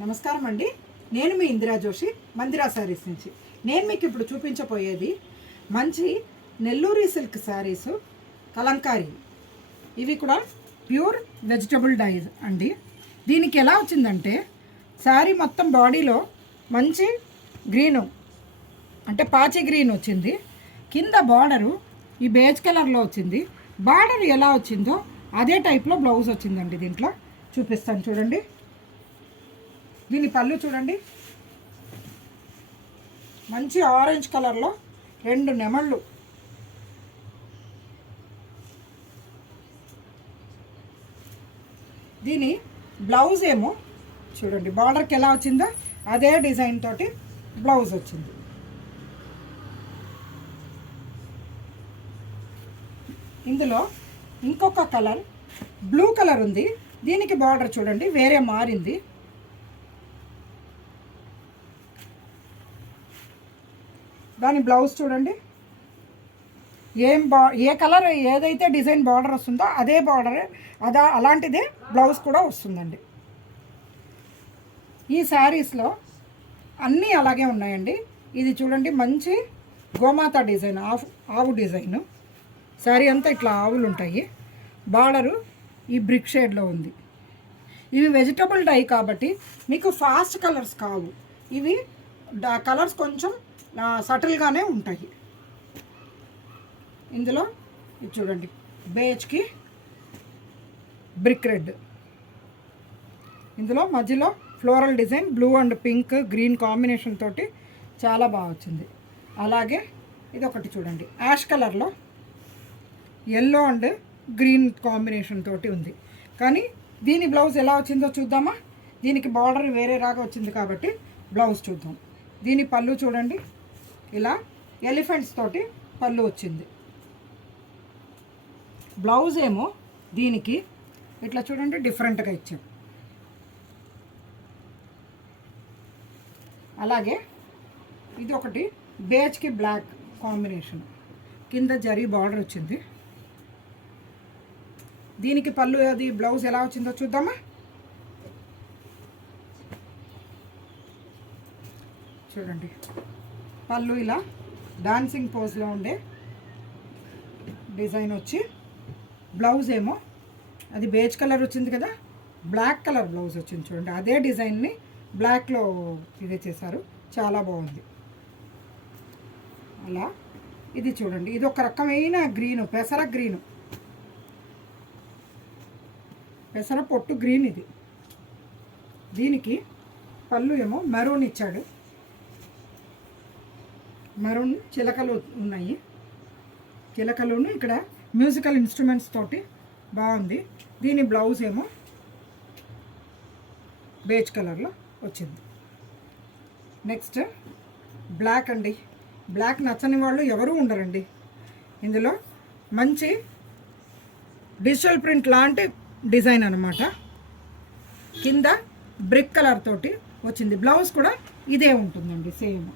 నమస్కారం అండి. నేను మీ ఇందిరా జోషి, మందిరా శారీస్ నుంచి. నేను మీకు ఇప్పుడు చూపించబోయేది మంచి నెల్లూరి సిల్క్ శారీస్, కలంకారీ. ఇవి కూడా ప్యూర్ వెజిటబుల్ డైస్ అండి. దీనికి ఎలా వచ్చిందంటే శారీ మొత్తం బాడీలో మంచి గ్రీను అంటే పాచి గ్రీన్ వచ్చింది. కింద బార్డరు ఈ బేజ్ కలర్లో వచ్చింది. బార్డర్ ఎలా వచ్చిందో అదే టైప్లో బ్లౌజ్ వచ్చిందండి. దీంట్లో చూపిస్తాను చూడండి. దీని పళ్ళు చూడండి, మంచి ఆరెంజ్ కలర్లో 2 నెమళ్ళు. దీని బ్లౌజ్ ఏమో చూడండి, బార్డర్కి ఎలా వచ్చిందో అదే డిజైన్ తోటి బ్లౌజ్ వచ్చింది. ఇందులో ఇంకొక కలర్ బ్లూ కలర్ ఉంది. దీనికి బార్డర్ చూడండి వేరే మారింది. దాని బ్లౌజ్ చూడండి, ఏ కలర్ ఏదైతే డిజైన్ బార్డర్ వస్తుందో అదే బార్డర్ అలాంటిదే బ్లౌజ్ కూడా వస్తుందండి. ఈ శారీస్లో అన్నీ అలాగే ఉన్నాయండి. ఇది చూడండి, మంచి గోమాత డిజైన్, ఆవు డిజైను. శారీ అంతా ఇట్లా ఆవులు ఉంటాయి. బార్డరు ఈ బ్రిక్ షేడ్లో ఉంది. ఇవి వెజిటబుల్ డై కాబట్టి మీకు ఫాస్ట్ కలర్స్ కావు. ఇవి కలర్స్ కొంచెం సటిల్గానే ఉంటాయి. ఇందులో ఇది చూడండి, బేజ్కి బ్రిక్ రెడ్. ఇందులో మధ్యలో floral design blue and pink green combination తోటి చాలా బాగా వచ్చింది. అలాగే ఇది ఒకటి చూడండి, యాష్ కలర్లో ఎల్లో అండ్ గ్రీన్ కాంబినేషన్ తోటి ఉంది. కానీ దీని బ్లౌజ్ ఎలా వచ్చిందో చూద్దామా. దీనికి బార్డర్ వేరే రాగా వచ్చింది కాబట్టి బ్లౌజ్ చూద్దాం. దీని పళ్ళు చూడండి, ఇలా ఎలిఫెంట్స్ తోటి పళ్ళు వచ్చింది. బ్లౌజ్ ఏమో దీనికి ఇట్లా చూడండి డిఫరెంట్గా ఇచ్చాం. అలాగే ఇది ఒకటి బేజ్కి బ్లాక్ కాంబినేషన్, కింద జరీ బార్డర్ వచ్చింది. దీనికి పళ్ళు అది బ్లౌజ్ ఎలా వచ్చిందో చూద్దామా. చూడండి, పళ్ళు ఇలా డాన్సింగ్ పోజ్లో ఉండే డిజైన్ వచ్చి, బ్లౌజ్ ఏమో అది బేజ్ కలర్ వచ్చింది కదా, బ్లాక్ కలర్ బ్లౌజ్ వచ్చింది. చూడండి, అదే డిజైన్ని బ్లాక్లో ఇదే చేశారు, చాలా బాగుంది. అలా ఇది చూడండి, ఇది ఒక రకమైన గ్రీను, పెసర గ్రీను, పెసర పొట్టు గ్రీన్ ఇది. దీనికి పళ్ళు ఏమో మెరూన్ ఇచ్చాడు. మెరూన్ చిలకలు ఉన్నాయి. చిలకలును ఇక్కడ మ్యూజికల్ ఇన్స్ట్రుమెంట్స్ తోటి బాగుంది. దీని బ్లౌజ్ ఏమో బేజ్ కలర్లో వచ్చింది. నెక్స్ట్ బ్లాక్ అండి. బ్లాక్ నచ్చని వాళ్ళు ఎవరూ ఉండరండి. ఇందులో మంచి డిజిటల్ ప్రింట్ లాంటి డిజైన్ అనమాట. కింద బ్రిక్ కలర్ తోటి వచ్చింది. బ్లౌజ్ కూడా ఇదే ఉంటుందండి, సేమ్.